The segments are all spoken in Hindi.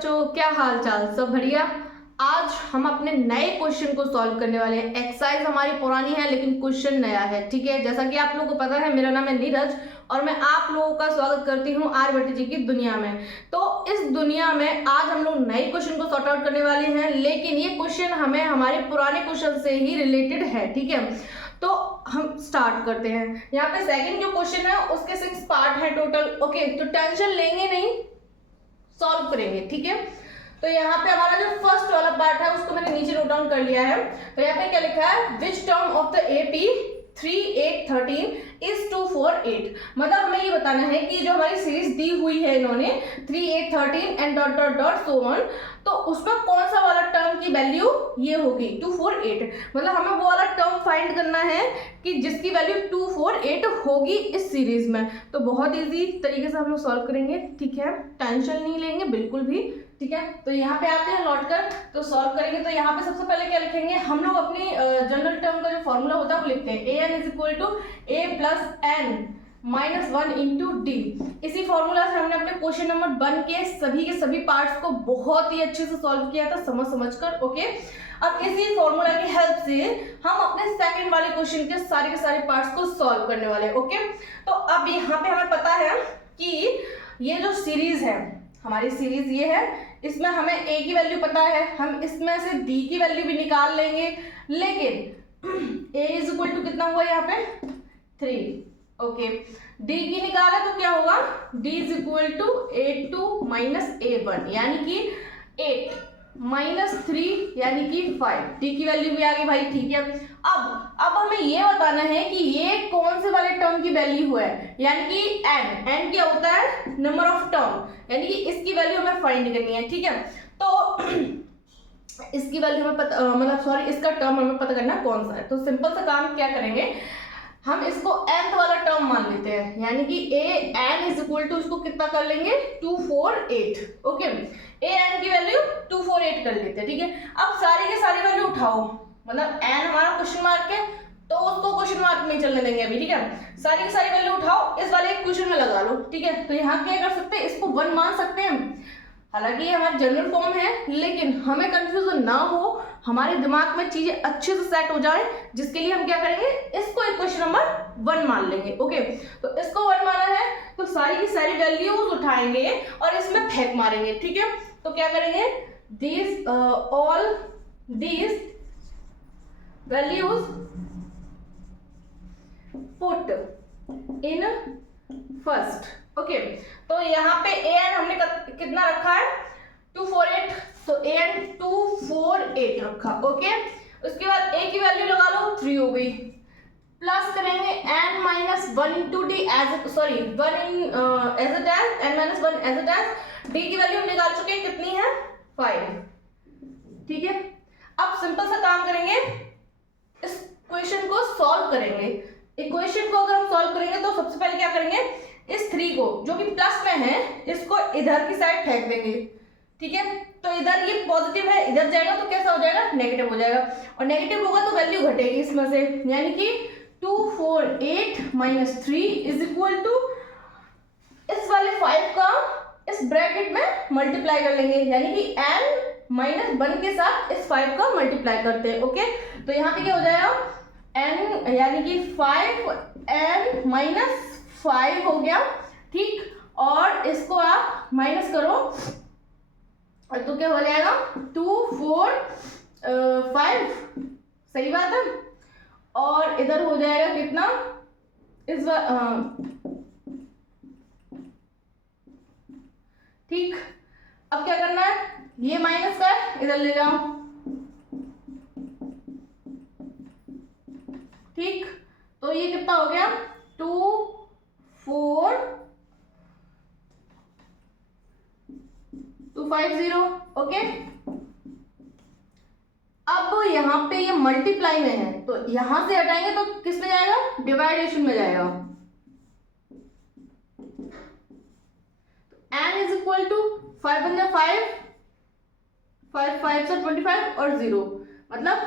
बच्चों, क्या हाल चाल, सब बढ़िया। आज हम अपने नए क्वेश्चन को सॉल्व करने वाले हैं। एक्सरसाइज हमारी पुरानी है लेकिन क्वेश्चन नया है, ठीक है। जैसा कि आप लोगों को पता है, मेरा नाम है नीरज और मैं आप लोगों का स्वागत करती हूँ आर्यभट्ट जी की दुनिया में। तो इस दुनिया में आज हम लोग नए क्वेश्चन को सॉर्ट आउट करने वाले हैं, लेकिन ये क्वेश्चन हमें हमारे पुराने क्वेश्चन से ही रिलेटेड है, ठीक है। तो हम स्टार्ट करते हैं। यहाँ पे सेकंड जो क्वेश्चन है उसके 6 पार्ट है टोटल, ओके। तो टेंशन लेंगे नहीं, सॉल्व करेंगे, ठीक है। तो यहाँ पे हमारा जो फर्स्ट वाला पार्ट है उसको मैंने नीचे नोट डाउन कर लिया है। तो यहाँ पे क्या लिखा है, which term of the AP 3, 8, 13 is 2, 4, 8। मतलब हमें ये बताना है कि जो हमारी सीरीज दी हुई है इन्होंने 3, 8, 13 and dot dot dot so on, तो उसमें कौन सा वाला टर्म की वैल्यू ये होगी 2, 4, 8। मतलब हमें वो वाला टर्म फाइंड करना है कि जिसकी वैल्यू 2, 4, 8 होगी इस सीरीज में। तो बहुत इजी तरीके से हम लोग सॉल्व करेंगे, ठीक है। टेंशन नहीं लेंगे बिल्कुल भी, ठीक है। तो यहाँ पे आते हैं लौट कर, तो सॉल्व करेंगे। तो यहाँ पे सबसे पहले क्या लिखेंगे, हम लोग अपनी जनरल टर्म का जो फॉर्मूला होता है वो लिखते हैं, an is equal to a plus n minus 1 into D. इसी फॉर्मूला से हमने अपने क्वेश्चन नंबर 1 के सभी पार्ट्स को बहुत ही अच्छे से सॉल्व किया था, समझ कर, ओके। अब इसी फॉर्मूला की हेल्प से हम अपने सेकंड वाले क्वेश्चन के सारे पार्ट्स को सॉल्व करने वाले हैं, ओके। तो अब यहाँ पे हमें पता है कि ये जो सीरीज है, हमारी सीरीज ये है, इसमें हमें a की वैल्यू पता है, हम इसमें से d की वैल्यू भी निकाल लेंगे। लेकिन a इज इक्वल टू कितना हुआ यहाँ पे 3, ओके। d की निकाला तो क्या होगा, d is equal to a2 minus a1 यानी कि 8 माइनस 3 यानी कि 5। d की वैल्यू भी आ गई भाई, ठीक है। अब हमें ये बताना है कि ये कौन से वाले टर्म की वैल्यू है, यानी कि n क्या होता है, नंबर ऑफ टर्म, यानी कि इसकी वैल्यू हमें फाइंड करनी है, ठीक है। तो इसकी वैल्यू हमें पता मतलब सॉरी इसका टर्म हमें पता करना कौन सा है। तो सिंपल सा काम क्या करेंगे, हम इसको nth वाला टर्म मान लेते हैं, यानी कि an इज इक्वल टू इसको कितना कर लेंगे 2, 4, 8, ओके। an की वैल्यू 2, 4, 8 कर लेते हैं, ठीक है। अब सारी की सारी वैल्यू उठाओ, मतलब n हमारा क्वेश्चन मार्क है तो उसको क्वेश्चन मार्क नहीं चलने देंगे अभी, ठीक है। सारी की सारी वैल्यू उठाओ, इस वाले क्वेश्चन में लगा लो, ठीक है। तो यहाँ क्या कर सकते हैं, इसको 1 मान सकते हैं। हालांकि ये हमारी जनरल फॉर्म है, लेकिन हमें कंफ्यूजन ना हो, हमारे दिमाग में चीजें अच्छे से सेट हो जाए, जिसके लिए हम क्या करेंगे, इसको इक्वेशन नंबर 1 मान लेंगे, ओके। तो इसको 1 माना है तो सारी की सारी वैल्यूज उठाएंगे और इसमें फेंक मारेंगे, ठीक है। तो क्या करेंगे, these all these values put in first, okay. तो यहाँ पे an हमने कितना रखा है 2, 4, 8, तो an 2, 4, 8 रखा, ओके। उसके बाद a की वैल्यू लगा लो 3 हो गई, प्लस करेंगे n minus 1 into D as sorry 1 in as it as n minus 1 as it as. D की वैल्यू हम निकाल चुके हैं, कितनी है 5, ठीक है। अब सिंपल सा काम करेंगे, इस क्वेश्चन को सॉल्व करेंगे। इक्वेशन को अगर हम सॉल्व करेंगे तो सबसे पहले क्या करेंगे, इस 3 को जो कि प्लस में है इसको इधर की साइड फेंक देंगे, ठीक है। तो इधर ये पॉजिटिव है, इधर जाएगा तो कैसा हो जाएगा, नेगेटिव हो जाएगा, और नेगेटिव होगा तो वैल्यू घटेगी इसमें से, यानी कि 2, 4, 8 माइनस 3 इज इक्वल टू इस वाले 5 का इस ब्रैकेट में मल्टीप्लाई कर लेंगे, यानी कि n माइनस 1 के साथ इस 5 का मल्टीप्लाई करते हैं, ओके। तो यहाँ पे क्या हो जाएगा, n यानी कि 5n माइनस 5 हो गया, ठीक। और इसको आप माइनस करो तो क्या हो जाएगा 2, 4, 5, सही बात है। और इधर हो जाएगा कितना, इस बार ठीक। अब क्या करना है, ये माइनस कर इधर ले जाओ, ठीक। तो ये कितना हो गया 2, 4, 2, 5, 0, ओके। अब यहाँ पे ये मल्टीप्लाई में है तो यहां से हटाएंगे तो किस में जाएगा, डिवाइडेशन में जाएगा। n इज इक्वल टू 5 1 5, 5 5 से 25 और 0, मतलब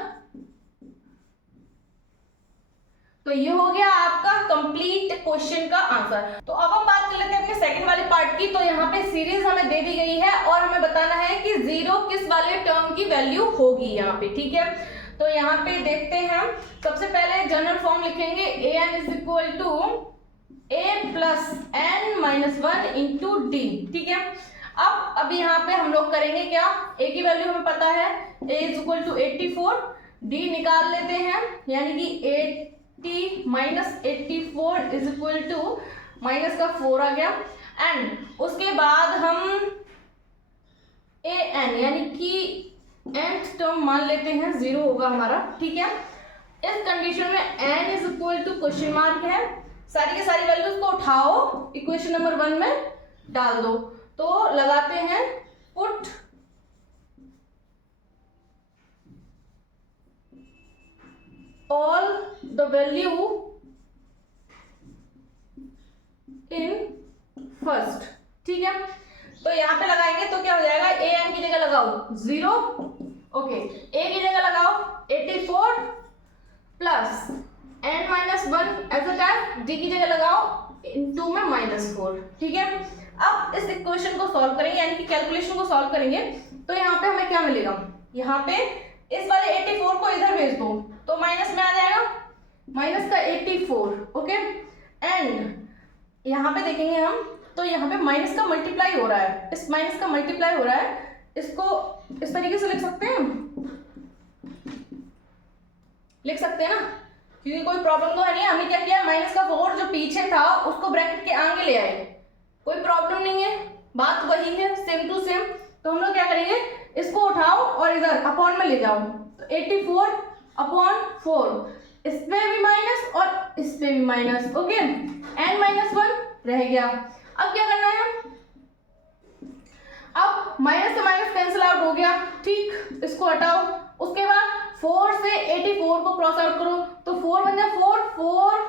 तो ये हो गया आपका कंप्लीट क्वेश्चन का आंसर। तो अब हम बात कर लेते हैं अपने सेकंड वाले पार्ट की। तो यहाँ पे सीरीज हमें दे दी गई है और हमें बताना है कि 0 किस वाले टर्म की वैल्यू होगी यहाँ पे, ठीक है। तो यहाँ पे देखते हैं हम, सबसे पहले जनरल फॉर्म लिखेंगे an is equal to a plus n minus 1 into D, ठीक है। अब यहाँ पे हम लोग करेंगे क्या, a की वैल्यू हमें पता है, a is equal to 84, d निकाल लेते हैं, यानी कि 80 minus 84 is equal to minus का 4 आ गया, एंड उसके बाद हम an यानी कि nth टर्म मान लेते हैं 0 होगा हमारा, ठीक है। इस कंडीशन में n is equal to question mark है, सारी की सारी वैल्यूज को उठाओ, इक्वेशन नंबर 1 में डाल दो। तो लगाते हैं put all the value in first, ठीक है। तो यहाँ पे लगाएंगे तो क्या हो जाएगा, ए एन की जगह लगाओ 0, ओके, ए की जगह लगाओ 84 plus N minus 1 as a type, D की जगह लगाओ 2 में -4, ठीक है। अब इस इक्वेशन को सॉल्व करेंगे, यानी कि कैलकुलेशन को सॉल्व करेंगे, तो यहाँ पे हमें क्या मिलेगा, यहाँ पे इस वाले 84 को इधर भेज दो तो माइनस में आ जाएगा, माइनस का 84, ओके। एंड यहाँ पे देखेंगे हम, तो यहाँ पे माइनस का मल्टीप्लाई हो रहा है, इस माइनस का मल्टीप्लाई हो रहा है, इसको इस तरीके से लिख सकते हैं, लिख सकते हैं ना, क्योंकि कोई प्रॉब्लम तो है नहीं। हमने क्या किया, माइनस का 4 जो पीछे था उसको ब्रैकेट के आगे ले आए, कोई प्रॉब्लम नहीं है, बात वही है, सेम टू सेम। तो हम लोग क्या करेंगे, इसको उठाओ और इधर अपॉन में ले जाओ, तो 84 अपॉन 4, इस पे भी माइनस और इस पे भी माइनस, ओके, n माइनस 1 रह गया। अब क्या करना है, अब माइनस से माइनस कैंसिल आउट हो गया, ठीक, इसको हटाओ, उसके बाद 4 से 84 को क्रॉस आउट करो, तो 4 बन जाए 4, 4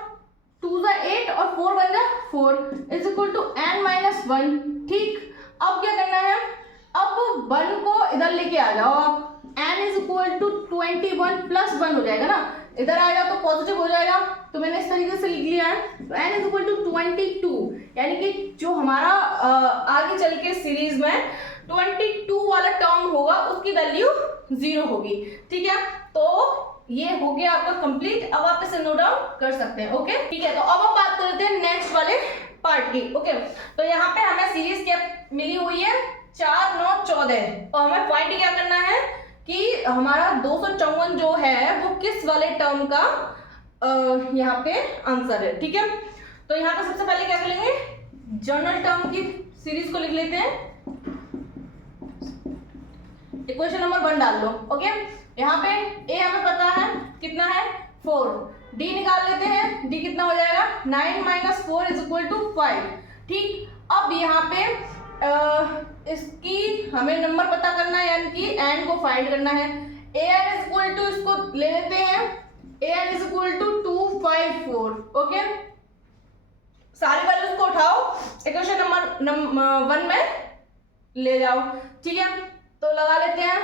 2 जा 8 और 4 बन जाए 4 is equal to n minus 1, ठीक। अब क्या करना है, अब 1 को इधर लेके आ जाओ आप, n is equal to 21 plus 1 हो जाएगा ना, इधर आएगा तो पॉजिटिव हो जाएगा, तो मैंने इस तरीके से लिख लिया है। तो n इज इक्वल टू 22, यानी कि जो हमारा आगे चल के सीरीज में 22 वाला टर्म होगा उसकी वैल्यू 0 होगी, ठीक है। तो ये हो गया आपका कंप्लीट, अब आप इसे नोट डाउन कर सकते हैं, ओके, ठीक है। तो अब हम बात करते हैं नेक्स्ट वाले पार्ट की, ओके। तो यहाँ पे हमें सीरीज क्या मिली हुई है, 4 9 14, और हमें फाइंड क्या करना है कि हमारा 254 जो है वो किस वाले टर्म का यहाँ पे आंसर है, ठीक है। तो यहाँ पे सबसे पहले क्या करेंगे, जनरल टर्म की सीरीज को लिख लेते हैं, इक्वेशन नंबर 1 डाल लो, ओके। यहाँ पे a हमें पता है कितना है 4, d निकाल लेते हैं, d कितना हो जाएगा 9 माइनस 4 इज इक्वल टू 5, ठीक। अब यहाँ पे इसकी हमें नंबर पता करना है, यानी कि n को फाइंड करना है, an इज इक्वल टू, इसको ले लेते हैं, an is equal to 254, okay. सारी वैल्यूज को उठाओ, इक्वेशन नंबर 1 में ले जाओ, ठीक है। तो लगा लेते हैं,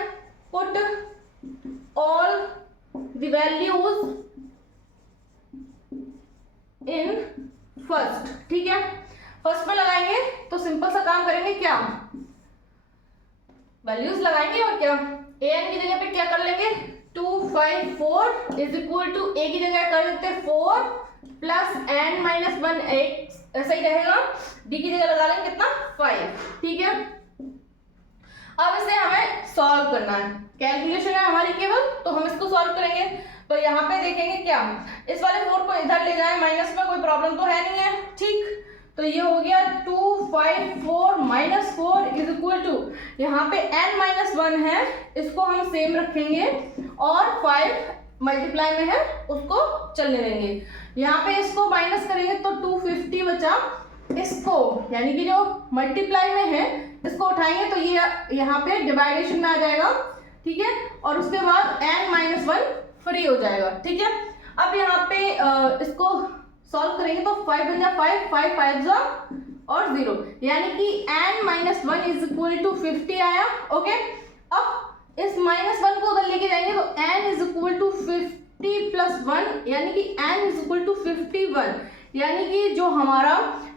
put all the values in first, ठीक है। फर्स्ट में लगाएंगे तो सिंपल सा काम करेंगे, क्या वैल्यूज लगाएंगे और क्या, an की जगह पे क्या कर लेंगे 254 इज इक्वल टू a की जगह कर देते हैं 4 प्लस n माइनस 1 ऐसा ही रहेगा, d की जगह लगा लेंगे कितना 5, ठीक है। अब इसे हमें सॉल्व करना है, कैलकुलेशन है हमारी केवल, तो हम इसको सॉल्व करेंगे। तो यहाँ पे देखेंगे क्या, इस वाले 4 को इधर ले जाए, माइनस में कोई प्रॉब्लम तो है नहीं है, ठीक। तो ये हो गया 254 माइनस 4 इज इक्वल टू, यहाँ पे n माइनस 1 है, इसको हम सेम रखेंगे और 5 मल्टीप्लाई में है उसको चलने देंगे। यहाँ पे इसको माइनस करेंगे तो 250 बचा, इसको यानी कि जो मल्टीप्लाई में है इसको उठाएंगे तो ये यहाँ पे डिवाइडेशन में आ जाएगा, ठीक है। और उसके बाद n माइनस 1 फ्री हो जाएगा, ठीक है। अब यहाँ पे इसको सॉल्व करेंगे तो 5 बन जाए 5, 5 5 जा और 0, यानी कि n minus 1 is equal to 50 आया, ओके। अब इस माइनस 1 को उधर लेके जाएंगे तो n is equal to 50 plus 1, यानी कि n इज इक्वल टू 51, यानी कि जो हमारा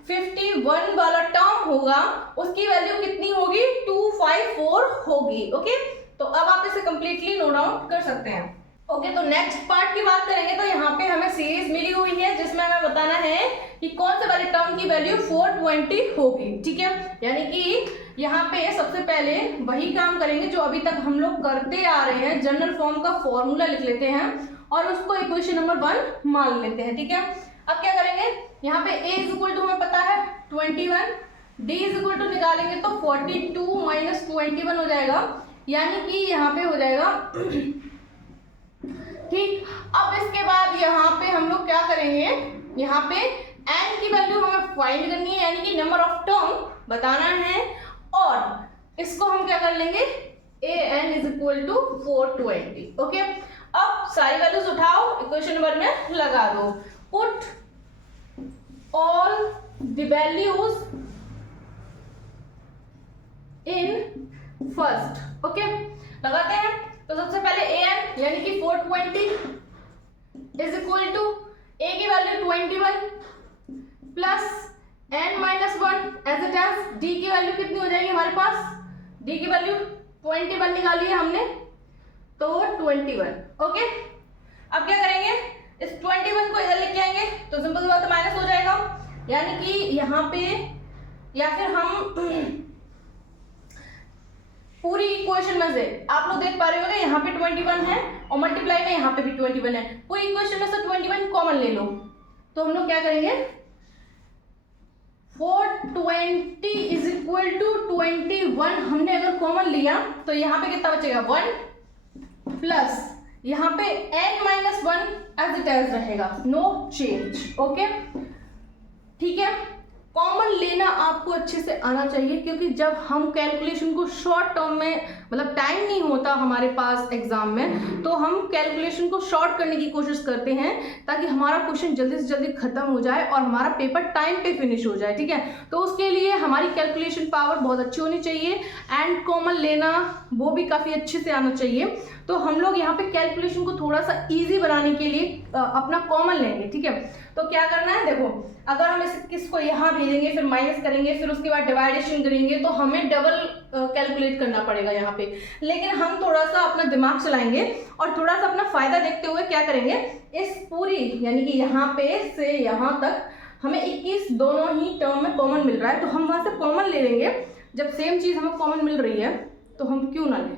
51 वाला टर्म होगा उसकी वैल्यू कितनी होगी, 254 होगी। ओके, तो अब आप इसे कंप्लीटली नोट डाउन कर सकते हैं। ओके, तो नेक्स्ट पार्ट की बात करेंगे तो यहाँ पे हमें सीरीज मिली हुई है जिसमें हमें बताना है कि कौन से वाले टर्म की वैल्यू 420 होगी। ठीक है, यानी कि यहाँ पे सबसे पहले वही काम करेंगे जो अभी तक हम लोग करते आ रहे हैं, जनरल फॉर्म का फॉर्मूला लिख लेते हैं और उसको इक्वेशन नंबर 1 मान लेते हैं। ठीक है, अब क्या करेंगे, यहाँ पे a इज इक्वल टू हमें पता है 21, d इज इक्वल टू निकालेंगे तो 42 माइनस 21 हो जाएगा, यानी कि यहाँ पे हो जाएगा। ठीक, अब इसके बाद यहाँ पे हम लोग क्या करेंगे, यहाँ पे n की वैल्यू हमें फाइंड करनी है, यानी कि नंबर ऑफ टर्म बताना है और इसको हम क्या कर लेंगे, an is equal to 420। Okay, अब सारी वैल्यूज उठाओ, इक्वेशन नंबर में लगा दो, put all the values in first. Okay, लगाते हैं। तो सबसे पहले an यानी कि 420 इज इक्वल टू a की value 21 plus n minus 1 as it as, d की वैल्यू कितनी हो जाएगी हमारे पास, d की वैल्यू 21 निकाली है हमने तो 21। ओके, अब क्या करेंगे, इस 21 को इधर लेके आएंगे तो सिंपल सी बात है माइनस हो जाएगा, यानी कि यहाँ पे या फिर हम पूरी इक्वेशन में से आप लोग देख पा रहे होंगे यहाँ पे 21 है और मल्टीप्लाई में यहाँ पे भी 21 है, पूरी इक्वेशन में से 21 कॉमन ले लो तो हम लोग क्या करेंगे, 420 इज इक्वल टू 21 हमने अगर कॉमन लिया तो यहाँ पे कितना बचेगा 1 प्लस यहाँ पे n minus 1 as it as रहेगा, नो चेंज। ओके, ठीक है, कॉमन लेना आपको अच्छे से आना चाहिए क्योंकि जब हम कैलकुलेशन को शॉर्ट टर्म में, मतलब टाइम नहीं होता हमारे पास एग्जाम में, तो हम कैलकुलेशन को शॉर्ट करने की कोशिश करते हैं ताकि हमारा क्वेश्चन जल्दी से जल्दी खत्म हो जाए और हमारा पेपर टाइम पे फिनिश हो जाए। ठीक है, तो उसके लिए हमारी कैलकुलेशन पावर बहुत अच्छी होनी चाहिए एंड कॉमन लेना वो भी काफ़ी अच्छे से आना चाहिए। तो हम लोग यहाँ पे कैलकुलेशन को थोड़ा सा ईजी बनाने के लिए अपना कॉमन लेंगे। ठीक है, तो क्या करना है, देखो अगर हम इस किसको यहाँ भेजेंगे फिर माइनस करेंगे फिर उसके बाद डिवाइडेशन करेंगे तो हमें डबल कैलकुलेट करना पड़ेगा यहाँ पे, लेकिन हम थोड़ा सा अपना दिमाग चलाएंगे और थोड़ा सा अपना फायदा देखते हुए क्या करेंगे, इस पूरी यानी कि यहाँ पे से यहाँ तक हमें 21 दोनों ही टर्म में कॉमन मिल रहा है तो हम वहाँ से कॉमन ले लेंगे। जब सेम चीज़ हमें कॉमन मिल रही है तो हम क्यों ना लें,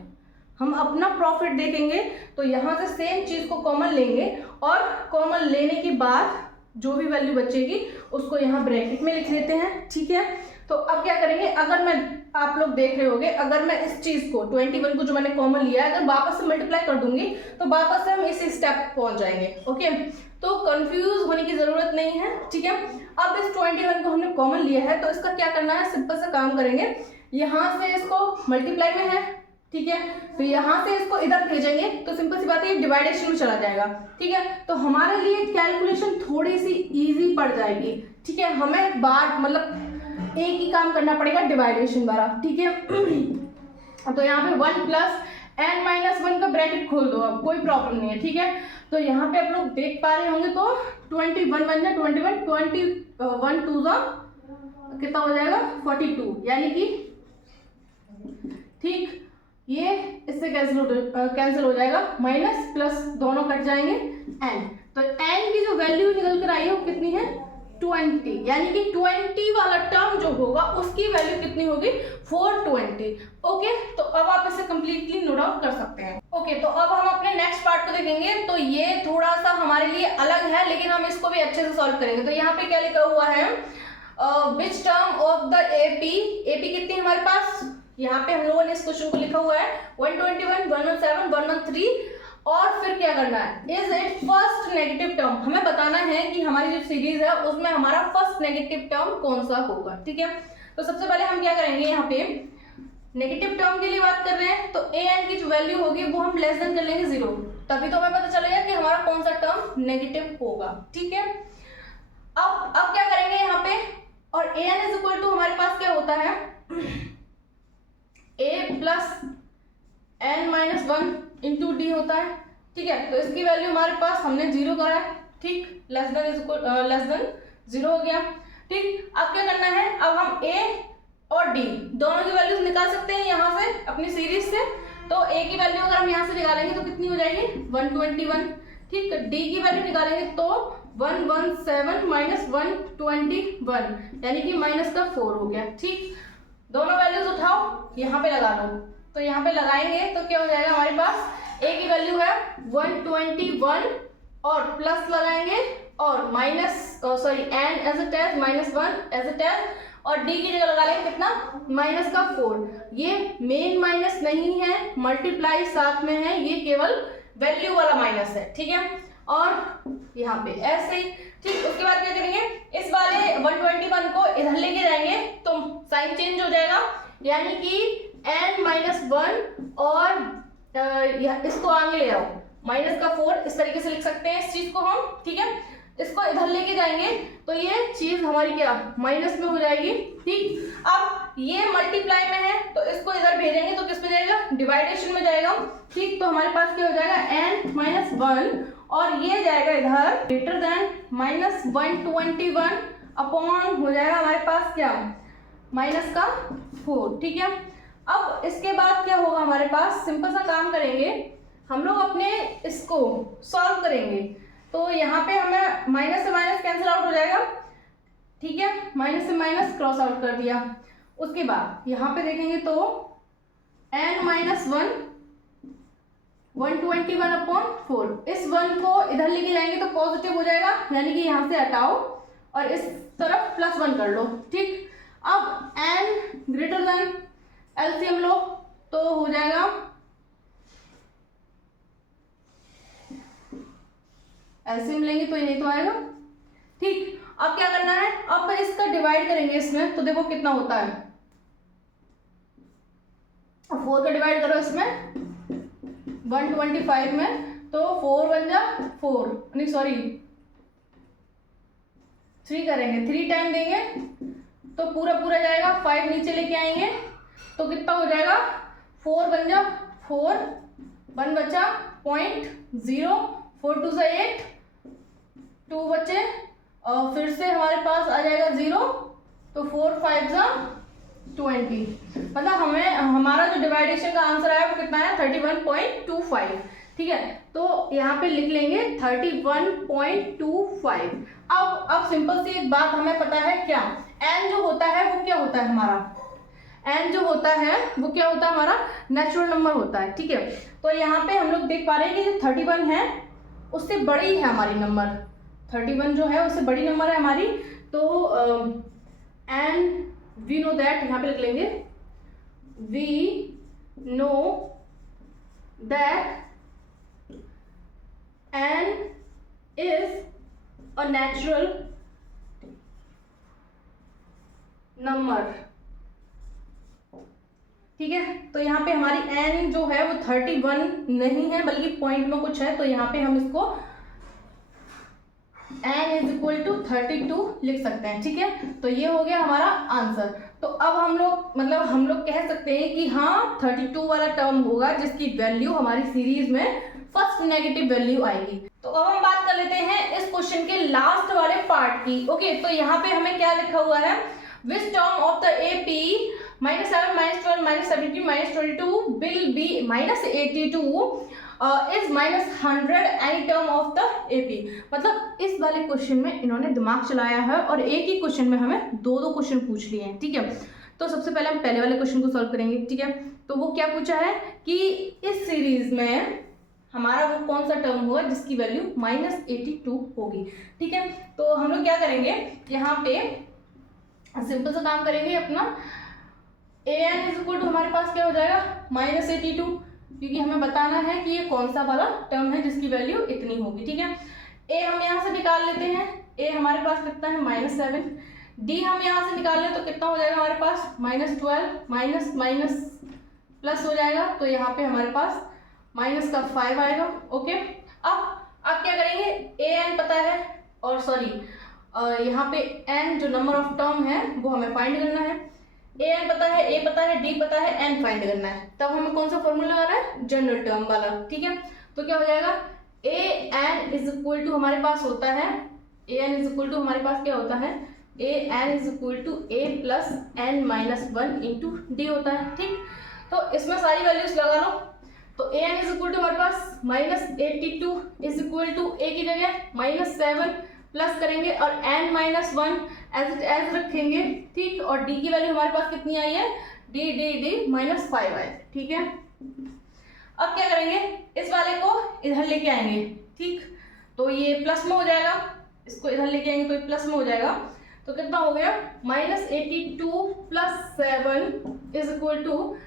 हम अपना प्रॉफिट देखेंगे तो यहाँ से सेम चीज़ को कॉमन लेंगे और कॉमन लेने के बाद जो भी वैल्यू बचेगी उसको यहाँ ब्रैकेट में लिख लेते हैं। ठीक है, तो अब क्या करेंगे, अगर मैं, आप लोग देख रहे होंगे, अगर मैं इस चीज़ को 21 को जो मैंने कॉमन लिया है अगर वापस से मल्टीप्लाई कर दूंगी तो वापस से हम इसी स्टेप पहुंच जाएंगे। ओके, तो कंफ्यूज होने की ज़रूरत नहीं है। ठीक है, अब इस 21 को हमने कॉमन लिया है तो इसका क्या करना है, सिंपल सा काम करेंगे, यहाँ से इसको मल्टीप्लाई में है, ठीक है, तो यहाँ से इसको इधर भेजेंगे तो सिंपल सी बात है ये डिवाइडेशन में चला जाएगा। ठीक है, तो हमारे लिए कैलकुलेशन थोड़ी सी इजी पड़ जाएगी। ठीक है, हमें बार मतलब एक ही काम करना पड़ेगा डिवाइडेशन वाला। ठीक है, तो यहाँ पे 1 प्लस n माइनस 1 का ब्रैकेट खोल दो, अब कोई प्रॉब्लम नहीं है। ठीक है, तो यहाँ पे आप लोग देख पा रहे होंगे तो 21 1 है 21, 21 2 कितना हो जाएगा 42, यानी कि ठीक ये इससे कैंसिल हो जाएगा, माइनस प्लस दोनों कट जाएंगे n, तो n की जो वैल्यू निकल कर आई है वो कितनी है 20, यानी कि 20 वाला टर्म जो होगा उसकी वैल्यू कितनी होगी 420। ओके, तो अब आप इसे कंप्लीटली नोट डाउन कर सकते हैं। ओके, तो अब हम अपने नेक्स्ट पार्ट को देखेंगे, तो ये थोड़ा सा हमारे लिए अलग है लेकिन हम इसको भी अच्छे से सॉल्व करेंगे। तो यहाँ पे क्या लिखा हुआ है, which term of the AP कितनी है हमारे पास, यहाँ पे हम लोगों ने इस क्वेश्चन को लिखा हुआ है 121 117 113 और फिर क्या करना है, is it first negative term, हमें बताना है कि हमारी जो सीरीज है उसमें हमारा फर्स्ट नेगेटिव टर्म कौन सा होगा। ठीक है, तो सबसे पहले हम क्या करेंगे, यहाँ पे नेगेटिव टर्म के लिए बात कर रहे हैं तो an की जो वैल्यू होगी वो हम लेस देन कर लेंगे 0, तभी तो हमें पता चलेगा कि हमारा कौन सा टर्म नेगेटिव होगा। ठीक है, अब क्या करेंगे यहाँ पे, और an इज इक्वल टू हमारे पास क्या होता है a plus n minus 1 into D होता है। ठीक है, तो इसकी वैल्यू हमारे पास हमने 0 करा है, ठीक, लेस देन 0 हो गया। ठीक, अब क्या करना है, अब हम a और d दोनों की वैल्यूज निकाल सकते हैं यहाँ से अपनी सीरीज से। तो a की वैल्यू अगर हम यहाँ से निकालेंगे तो कितनी हो जाएगी 121। ठीक, d की वैल्यू निकालेंगे तो 117 माइनस 121 यानी कि माइनस का 4 हो गया। ठीक, दोनों वैल्यूज उठाओ यहाँ पे लगा लो, तो यहाँ पे लगाएंगे तो क्या हो जाएगा हमारे पास a की वैल्यू है 121 और प्लस लगाएंगे और minus sorry n as it is -1 as it is और डी की जगह लगा लेंगे कितना माइनस का 4। ये मेन माइनस नहीं है, मल्टीप्लाई साथ में है, ये केवल वैल्यू वाला माइनस है। ठीक है, और यहाँ पे ऐसे ही। ठीक, उसके बाद क्या करेंगे, इस वाले 121 को इधर लेके जाएंगे तो साइन चेंज हो जाएगा, यानी कि n-1 और इसको आगे ले आओ माइनस का 4, इस तरीके से लिख सकते हैं इस चीज को हम। ठीक है, इसको इधर लेके जाएंगे तो ये चीज हमारी क्या माइनस में हो जाएगी। ठीक, अब ये मल्टीप्लाई में है तो इसको इधर भेजेंगे तो किस में जाएगा डिवाइडेशन में जाएगा। ठीक, तो हमारे पास क्या हो जाएगा n-1 और ये जाएगा इधर ग्रेटर देन -121 अपॉन हो जाएगा हमारे पास क्या माइनस का 4। ठीक है, अब इसके बाद क्या होगा हमारे पास, सिंपल सा काम करेंगे हम लोग, अपने इसको सॉल्व करेंगे तो यहाँ पे हमें माइनस से माइनस कैंसिल आउट हो जाएगा। ठीक है, माइनस से माइनस क्रॉस आउट कर दिया। उसके बाद यहाँ पे देखेंगे तो n-1 121 अपॉन 4, इस 1 को इधर लेके जाएंगे तो पॉजिटिव हो जाएगा, यानी कि यहाँ से हटाओ और इस तरफ +1 कर लो। ठीक, अब n ग्रेटर देन एलसीएम लो तो हो जाएगा एलसीएम लेंगे तो ये नहीं तो आएगा। ठीक, अब क्या करना है, अब इसका डिवाइड करेंगे इसमें तो देखो कितना होता है, 4 का डिवाइड करो इसमें 125 में तो 4 बन जा 4 नहीं सॉरी 3 करेंगे, 3 टाइम देंगे तो पूरा पूरा जाएगा, 5 नीचे लेके आएंगे तो कितना हो जाएगा 4 बन जा 4, 1 बचा 0.0, 4 2 से 8, 2 बचे और फिर से हमारे पास आ जाएगा 0 तो 4 5 जा 20, मतलब हमें हमारा जो डिवाइडेशन का आंसर आया वो कितना है 31.25। ठीक है, तो यहाँ पे लिख लेंगे 31.25। अब सिंपल सी एक बात हमें पता है क्या, n जो होता है वो क्या होता है हमारा, n जो होता है वो क्या होता है हमारा नेचुरल नंबर होता है। ठीक है, तो यहाँ पे हम लोग देख पा रहे हैं कि जो 31 है उससे बड़ी है हमारी नंबर, 31 जो है उससे बड़ी नंबर है हमारी, तो n वी नो दैट, यहाँ पे लिख लेंगे we know that n is a natural number. ठीक है, तो यहाँ पे हमारी n जो है वो 31 नहीं है बल्कि पॉइंट में कुछ है, तो यहाँ पे हम इसको n इज इक्वल टू 32 लिख सकते हैं। ठीक है, तो ये हो गया हमारा आंसर। तो अब हम लोग कह सकते हैं कि हाँ 32 वाला टर्म होगा जिसकी वैल्यू हमारी सीरीज में फर्स्ट नेगेटिव वैल्यू आएगी। तो अब हम बात कर लेते हैं इस क्वेश्चन के लास्ट वाले पार्ट की। ओके, तो यहाँ पे हमें क्या लिखा हुआ है, which term of the AP -7 -12 -17 -22 will be -82 is -100 any term of the AP। मतलब इस वाले क्वेश्चन में इन्होंने दिमाग चलाया है और एक ही क्वेश्चन में हमें दो क्वेश्चन पूछ लिए हैं। ठीक है, तो सबसे पहले हम पहले वाले क्वेश्चन को सॉल्व करेंगे। ठीक है, तो वो क्या पूछा है कि इस सीरीज में हमारा वो कौन सा टर्म होगा जिसकी वैल्यू -82 होगी। ठीक है, तो हम लोग क्या करेंगे, यहाँ पे सिंपल सा काम करेंगे अपना an इज इक्वल टू हमारे पास क्या हो जाएगा -82, क्योंकि हमें बताना है कि ये कौन सा वाला टर्म है जिसकी वैल्यू इतनी होगी। ठीक है, a हम यहाँ से निकाल लेते हैं, a हमारे पास कितना है -7, d हम यहाँ से निकाल लें तो कितना हो जाएगा हमारे पास -12 माइनस माइनस प्लस हो जाएगा, तो यहाँ पे हमारे पास माइनस का 5 आएगा। ओके, अब क्या करेंगे, an पता है और सॉरी यहाँ पे n जो नंबर ऑफ टर्म है वो हमें फाइंड करना है, an पता है, a पता है, d पता है, n फाइंड करना है। तब हमें कौन सा फॉर्मूला लगाना है, जनरल टर्म वाला। ठीक है, तो क्या हो जाएगा an इज इक्वल टू हमारे पास होता है, an इज इक्वल टू हमारे पास क्या होता है A N is equal to A plus N minus one into D होता है। ठीक, तो इसमें सारी वैल्यूज लगा लो। तो a N is equal to हमारे पास -82 इज इक्वल टू ए की जगह -7 प्लस करेंगे और n minus one as it as रखेंगे। ठीक, और d की वैल्यू हमारे पास कितनी आई है, d d d -5 आए। ठीक है, अब क्या करेंगे, इस वाले को इधर लेके आएंगे। ठीक, तो ये प्लस में हो जाएगा, इसको इधर लेके आएंगे तो ये प्लस में हो जाएगा। तो कितना हो गया, -82 plus 7 is equal to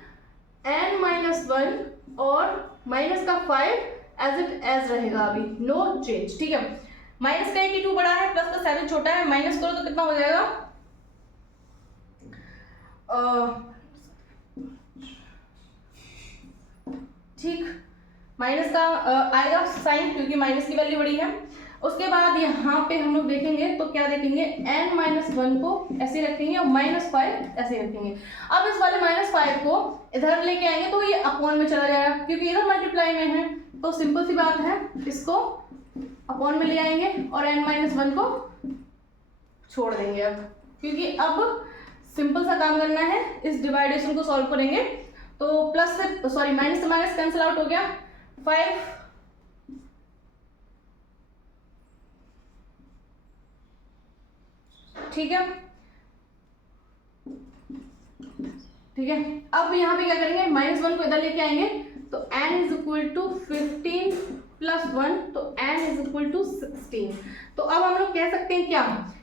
n minus one और माइनस का 5 एज इट एज रहेगा, अभी नो चेंज। ठीक है, माइनस का 82 बड़ा है, प्लस का 7 छोटा है, माइनस करो तो कितना हो जाएगा, ठीक, माइनस का आएगा साइन, क्योंकि माइनस की वैल्यू बड़ी है। उसके बाद यहाँ पे हम लोग देखेंगे तो क्या देखेंगे, n माइनस वन को ऐसे रखेंगे और -5 ऐसे रखेंगे। अब इस वाले -5 को इधर लेके आएंगे तो ये अपॉन में चला जाएगा, क्योंकि इधर मल्टीप्लाई में है। तो सिंपल सी बात है, इसको अपॉन में ले आएंगे और n माइनस वन को छोड़ देंगे अब, क्योंकि अब सिंपल सा काम करना है, इस डिवाइडेशन को सॉल्व करेंगे। तो प्लस से सॉरी माइनस से माइनस कैंसिल आउट हो गया, 5 ठीक है। ठीक है, अब यहाँ पे क्या करेंगे, -1 को इधर लेके आएंगे तो n is equal to 15 plus 1, तो n इज इक्वल टू 16। तो अब हम लोग कह सकते हैं क्या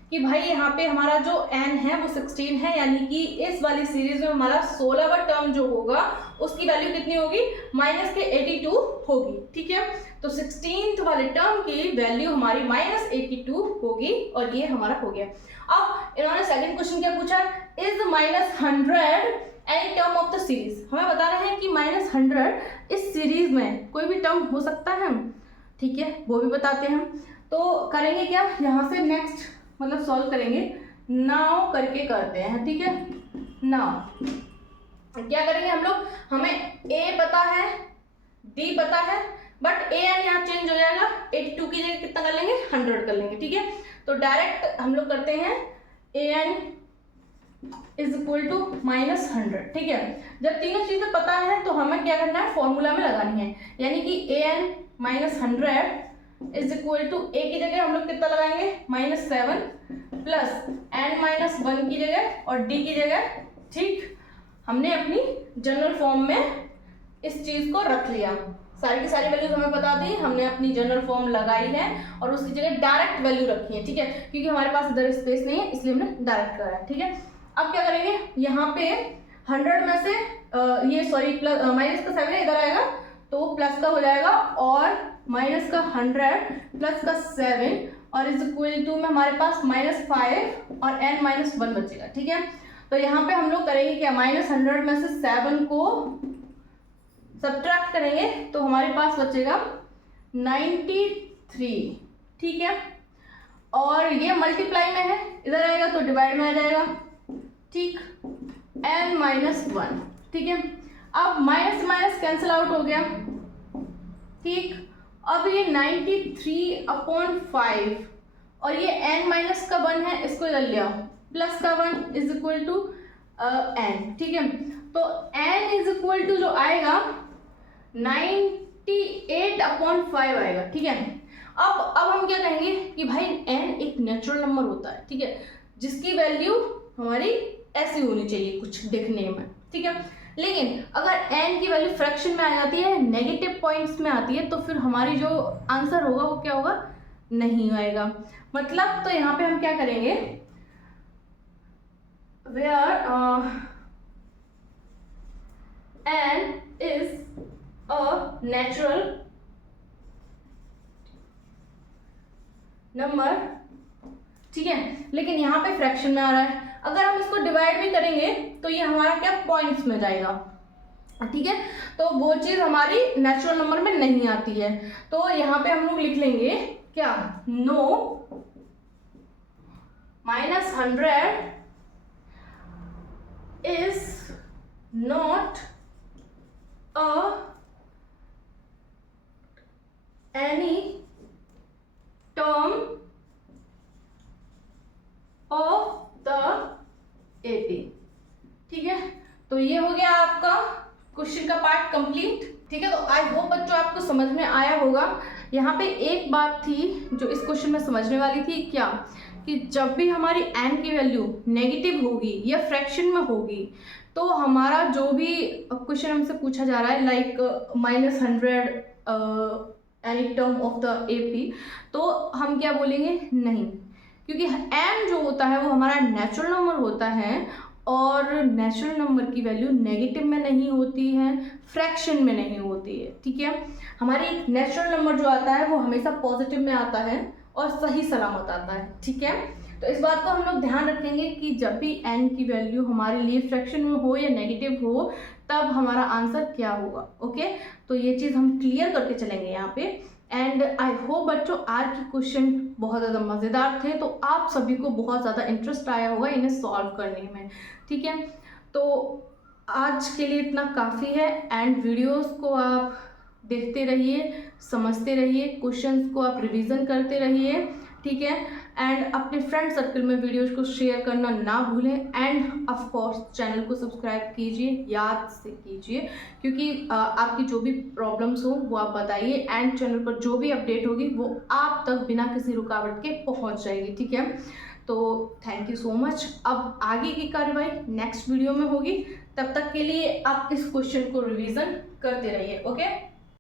कि भाई यहाँ पे हमारा जो n है वो 16 है, यानी कि इस वाली सीरीज में हमारा 16वां टर्म जो होगा उसकी वैल्यू कितनी होगी, -82 होगी। ठीक है, तो 16th वाले टर्म की वैल्यू हमारी -82 होगी और ये हमारा हो गया। अब इन्होंने सेकंड क्वेश्चन क्या पूछा, is -100 any term of the series. हमें बता रहे हैं कि -100 इस सीरीज में कोई भी टर्म हो सकता है। ठीक है, वो भी बताते हैं। तो करेंगे क्या, यहाँ से नेक्स्ट मतलब सॉल्व करेंगे, नाउ करके करते हैं। ठीक है, नाउ क्या करेंगे हम लोग, हमें a पता है, d पता है, बट a एन यहाँ चेंज हो जाएगा, 82 की जगह कितना कर लेंगे, 100 कर लेंगे। ठीक है, तो डायरेक्ट हम लोग करते हैं a n is equal to -100। ठीक है, जब तीनों चीजें पता है तो हमें क्या करना है, फॉर्मूला में लगानी है, यानी कि a n -100 is equal to a की जगह हम लोग कितना लगाएंगे, -7 प्लस n माइनस वन की जगह और d की जगह। ठीक, हमने अपनी जनरल फॉर्म में इस चीज को रख लिया, सारी की सारी वैल्यूज हमें बता दी, हमने अपनी जनरल फॉर्म लगाई है और उसकी जगह डायरेक्ट वैल्यू रखी है। ठीक है, क्योंकि हमारे पास इधर स्पेस नहीं है इसलिए हमने डायरेक्ट करा है। ठीक है, अब क्या करेंगे, यहाँ पे 100 में से ये सॉरी प्लस माइनस का 7 इधर आएगा तो प्लस का हो जाएगा और माइनस का 100 प्लस का 7 और इज इक्वल टू में हमारे पास -5 और n माइनस वन बचेगा। ठीक है, तो यहाँ पे हम लोग करेंगे क्या, -100 में से 7 को सब्ट्रैक्ट करेंगे तो हमारे पास बचेगा 93। ठीक है, और ये मल्टीप्लाई में है, इधर आएगा तो डिवाइड में आ जाएगा। ठीक, n माइनस वन। ठीक है, अब माइनस माइनस कैंसिल आउट हो गया। ठीक, अब ये 93/5 और ये n माइनस का 1 है, इसको इधर ले आओ, प्लस का 1 इज इक्वल टू n। ठीक है, तो n इज इक्वल टू जो आएगा 98/5 आएगा। ठीक है, अब हम क्या कहेंगे कि भाई n एक नेचुरल नंबर होता है। ठीक है, जिसकी वैल्यू हमारी ऐसी होनी चाहिए कुछ दिखने में। ठीक है, लेकिन अगर n की वैल्यू फ्रैक्शन में आ जाती है, नेगेटिव पॉइंट्स में आती है, तो फिर हमारी जो आंसर होगा वो क्या होगा, नहीं आएगा। मतलब तो यहाँ पे हम क्या करेंगे, where n is a natural number। ठीक है, लेकिन यहाँ पे फ्रैक्शन में आ रहा है, अगर हम इसको डिवाइड भी करेंगे तो ये हमारा क्या पॉइंट्स में जाएगा। ठीक है, तो वो चीज हमारी नेचुरल नंबर में नहीं आती है। तो यहाँ पे हम लोग लिख लेंगे क्या, no -100 is not any term of complete. ठीक है, तो आई होप बच्चों आपको समझ में आया होगा। यहाँ पे एक बात थी जो इस क्वेश्चन में समझने वाली थी, क्या कि जब भी हमारी n की वैल्यू नेगेटिव होगी या फ्रैक्शन में होगी तो हमारा जो भी क्वेश्चन हमसे पूछा जा रहा है like -100 any term of the AP, तो हम क्या बोलेंगे, नहीं, क्योंकि n जो होता है वो हमारा नेचुरल नंबर होता है और नेचुरल नंबर की वैल्यू नेगेटिव में नहीं होती है, फ्रैक्शन में नहीं होती है। ठीक है, हमारी नेचुरल नंबर जो आता है वो हमेशा पॉजिटिव में आता है और सही सलामत आता है। ठीक है, तो इस बात को हम लोग ध्यान रखेंगे कि जब भी n की वैल्यू हमारे लिए फ्रैक्शन में हो या नेगेटिव हो तब हमारा आंसर क्या होगा। ओके, तो ये चीज़ हम क्लियर करके चलेंगे यहाँ पे। एंड आई होप बच्चों आज के क्वेश्चन बहुत ज़्यादा मज़ेदार थे, तो आप सभी को बहुत ज़्यादा इंटरेस्ट आया होगा इन्हें सॉल्व करने में। ठीक है, तो आज के लिए इतना काफ़ी है एंड वीडियोस को आप देखते रहिए, समझते रहिए, क्वेश्चंस को आप रिवीजन करते रहिए। ठीक है, एंड अपने फ्रेंड सर्कल में वीडियोस को शेयर करना ना भूलें एंड ऑफ कोर्स चैनल को सब्सक्राइब कीजिए, याद से कीजिए, क्योंकि आपकी जो भी प्रॉब्लम्स हो वो आप बताइए एंड चैनल पर जो भी अपडेट होगी वो आप तक बिना किसी रुकावट के पहुंच जाएगी। ठीक है, तो थैंक यू सो मच। अब आगे की कार्रवाई नेक्स्ट वीडियो में होगी, तब तक के लिए आप इस क्वेश्चन को रिवीजन करते रहिए। ओके।